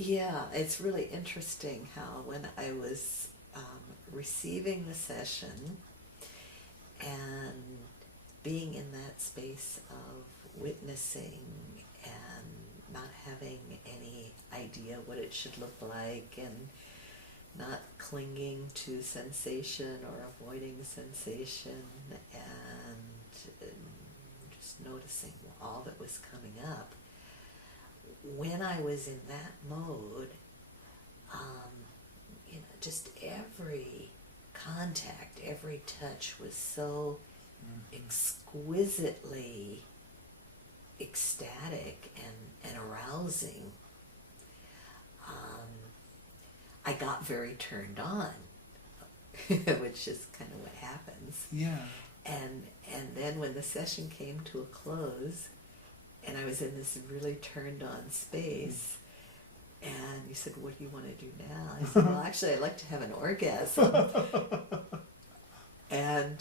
Yeah, it's really interesting how when I was receiving the session and being in that space of witnessing and not having any idea what it should look like and not clinging to sensation or avoiding sensation and just noticing all that was coming up. When I was in that mode, just every contact, every touch was so exquisitely ecstatic and arousing. I got very turned on, which is kind of what happens. Yeah. And then when the session came to a close, and I was in this really turned on space, and you said, "What do you want to do now?" I said, "Well, actually, I'd like to have an orgasm." And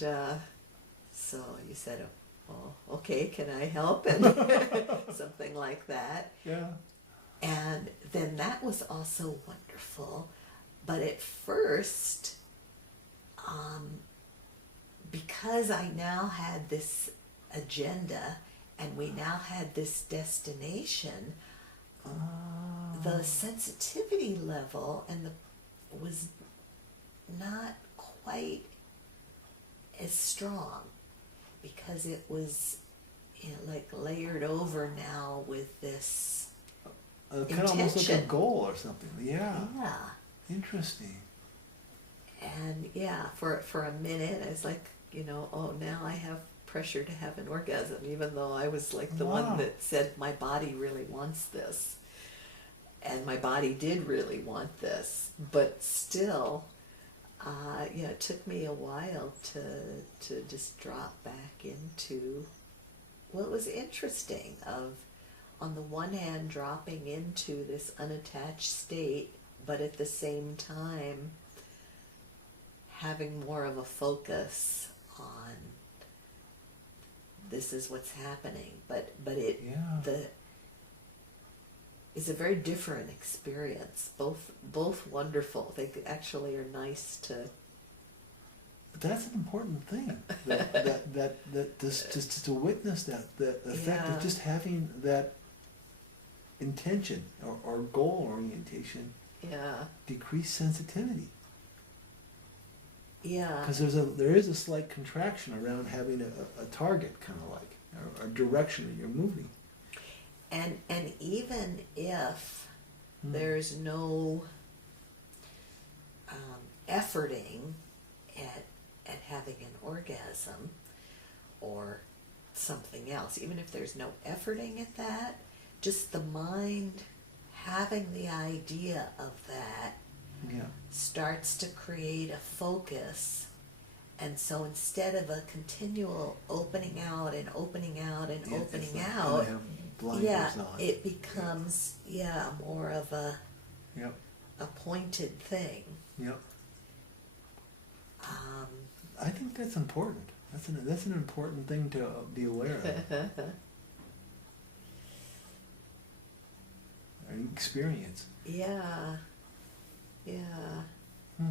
so you said, "Oh, okay, can I help?" And something like that. Yeah. And then that was also wonderful. But at first, because I now had this agenda and we now had this destination, the sensitivity level was not quite as strong because it was like layered over now with this Kind of almost like a intention. goal or something. Yeah. Yeah. Interesting. And yeah, for a minute, I was like, oh, now I have pressure to have an orgasm, even though I was like the Wow. one that said my body really wants this. And my body did really want this. But still, it took me a while to just drop back into what was interesting of, on the one hand, dropping into this unattached state, but at the same time having more of a focus on this is what's happening. But it Yeah. is a very different experience. Both wonderful. They actually are nice to. But that's an important thing. That just to witness that effect Yeah. of just having that intention or goal orientation Yeah. decrease sensitivity. Yeah. Because there is a slight contraction around having a target, kind of like, or a direction that you're moving. And even if there's no efforting at having an orgasm or something else, even if there's no efforting at that, just the mind having the idea of that Yeah. starts to create a focus. And so instead of a continual opening out and opening out and Yeah, opening it's like out, you have blinders yeah, on. it becomes more of Yep. a pointed thing. Yep. Um, I think that's important. That's an important thing to be aware of and experience. yeah, yeah. Hmm.